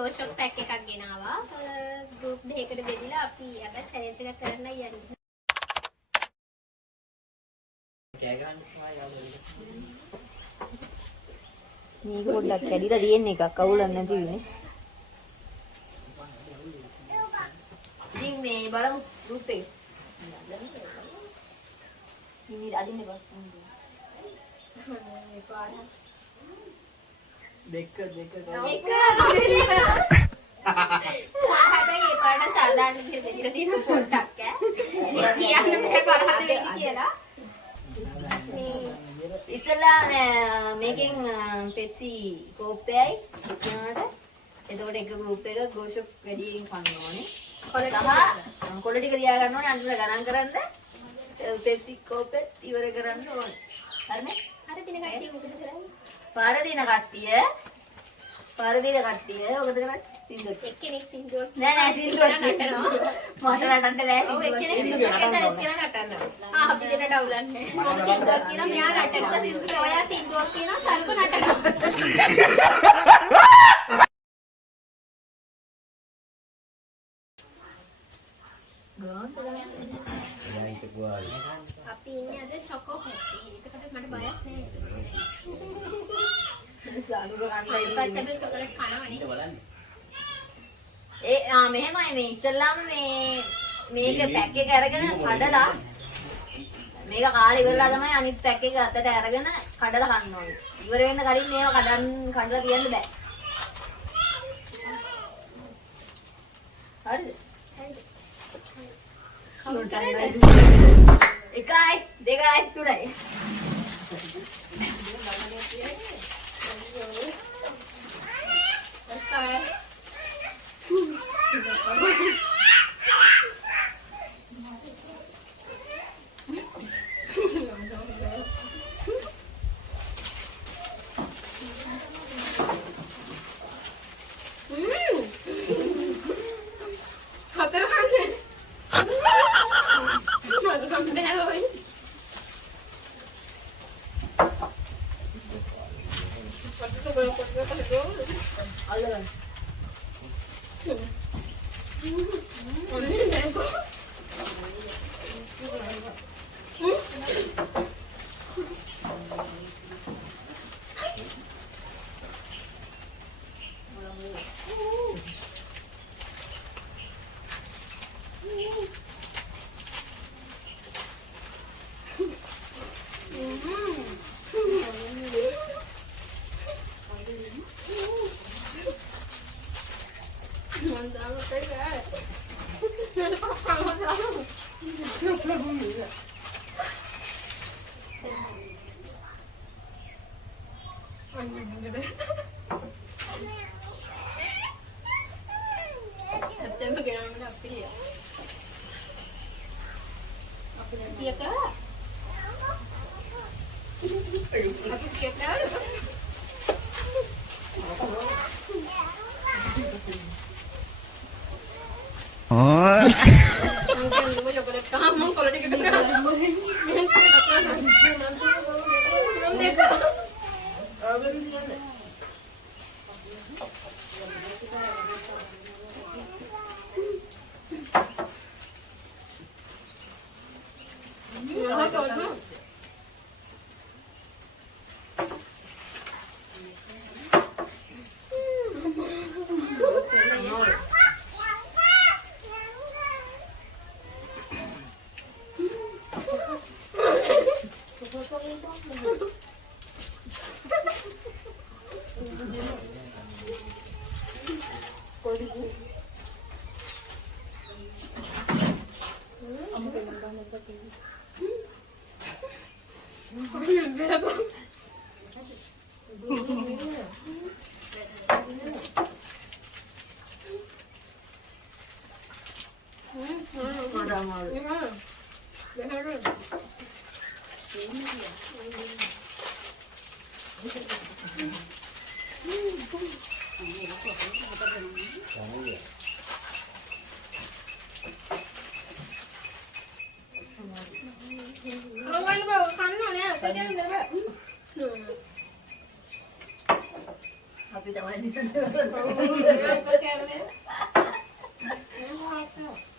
ගෝෂොක් pack එකක් ගෙනාවා. Group දෙකකට බෙදලා අපි අද චැලෙන්ජ් එකක් කරන්නයි යන්නේ. මේක පොඩ්ඩක් කැඩිලා තියෙන එකක් අවුලක් නැති වෙන්නේ. ඉතින් මේ බලමු ගෲප් එක. ඉන්නේ අදින්න බස්. මේ පාර. දෙක හැබැයි ඒ පාරට සාමාන්‍ය විදිහට බෙදලා තියෙන පොඩ්ඩක් ඈ. කියන්න බෑ පරහද වෙන්නේ කියලා. ඉස්සලා මේකෙන් පෙප්සි කෝප්පයයි එතනට එතකොට එක ගෲප් එක ගෝෂොක් වැඩියෙන් කන්න ඕනේ. කොළ ටික තියා ගන්න ඕනේ අන්තිමට ගණන් කරන්න. පෙප්සි කෝප්පෙත් ඉවර කරන්න ඕනේ. හරිනේ? අර දින කට්ටිය මොකද කරන්නේ? පාර දින කට්ටිය ඔකද කරන්නේ? සින්දුව. එක්කෙනෙක් සින්දුවක් නෑ සින්දුවක් නටනවා. මට නටන්න බෑ ඔව් සින්දුවක්. එක්කෙනෙක් සින්දුවක් කියලා නටනවා. අපි දෙන්න ඩවුලන්නේ. මම සින්දුවක් කියනවා මෙයා නටනවා. ඔයා සින්දුවක් කියනවා සල්කෝ නටනවා. අපි ඉන්නේ අද චොකෝ පැටි. ඒකට මට බයක් නෑ. සානුක කන්දයි. පැත්තේ චොකලට් කනවනේ. මෙහෙමයි මේ ඉස්සල්ලාම මේක පැක් එක අරගෙන කඩලා මේක කාලේ ඉවරලා තමයි අනිත් පැක් එක අතට අරගෙන කඩලා කන්න ඕනේ. ඉවර වෙන්න කලින් මේව කඩලා තියන්න බෑ. හරිද? එකයි දෙකයි තුනයි. අපි තමයි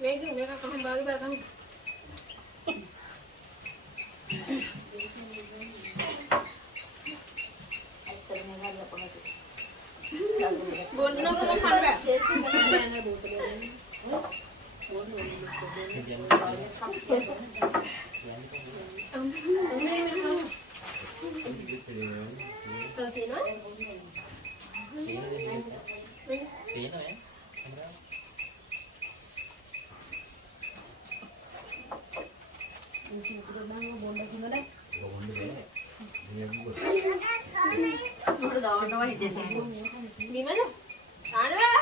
මේක කොහොම බාගේ බලන්න. බොන්න කොහොම හම්බ. උඩ දානවා හිතේ. නිමද? ආනවා.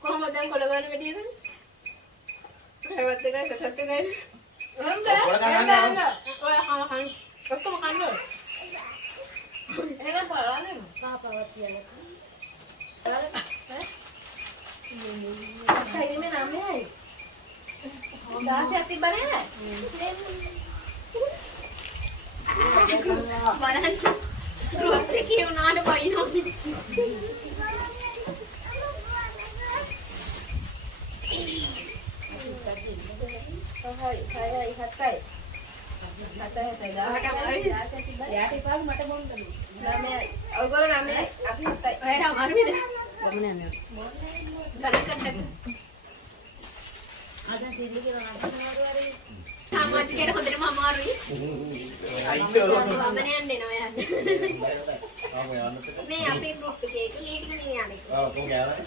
කොහොමද දැන් කොළ ගන්න මෙටියද? හැවත් එකයි සතත් එකයි. ඔය කන ඔක්කොම කන්න. එහෙනම් බලන්න. පාපාවක් කියන්නේ. සයිනේ මේ නමයි. දාසියක් තිබ්බනේ. බලන්න. රොත් කියුණාට බයිනෝ. සමාජිකයට හොඳටම අමාරුයි. ගමන යන්න එනවා යන්න. මේ අපේ ගෲප් එකේ මේක නේ යන්නේ. ඔව් කොහොම ගෑවද?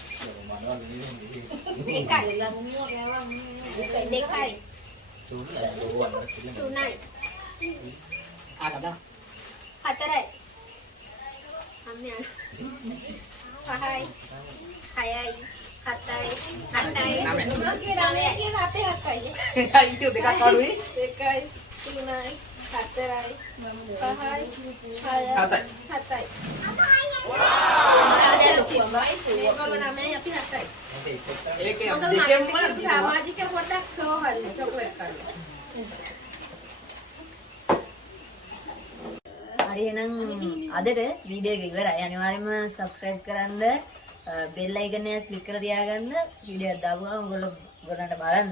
දෙකයි. තුනයි. හතරයි. අම්මයා. පහයි. හයයි. හතයි. අටයි. නවයයි. කියන අපේ අක්කයි. අයියෝ දෙකක් අඩුයි. දෙකයි. තුනයි. හතරයි. පහයි. හයයි. හතයි. මේගොල්ලෝ නමයි අපි හතයි. ඒකේ දෙකෙන්ම සමාජික පොඩ්ඩක් සෝහල්නේ චොකලට් කන්න. හරි එහෙනම් අදට වීඩියෝ එක ඉවරයි. අනිවාර්යයෙන්ම subscribe කරන්න, bell icon එක click කරලා තියාගන්න. වීඩියෝ එක දාපුවම ඔයගොල්ලන්ට බලන්න.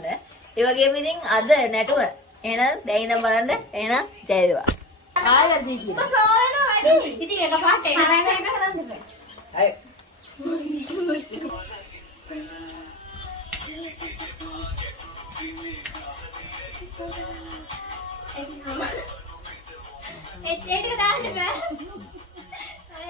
ඒ වගේම ඉතින් අද නැටුව එහෙනම් දැන් ඉඳන් බලන්න. එහෙනම් ජය වේවා. ආයෙත් දීකි. මම ෆ්ලෝ වෙනවා වැඩි. ඉතින් එකපාරට එක කරන්න බෑ. අය ඒක දාන්න බෑ. අය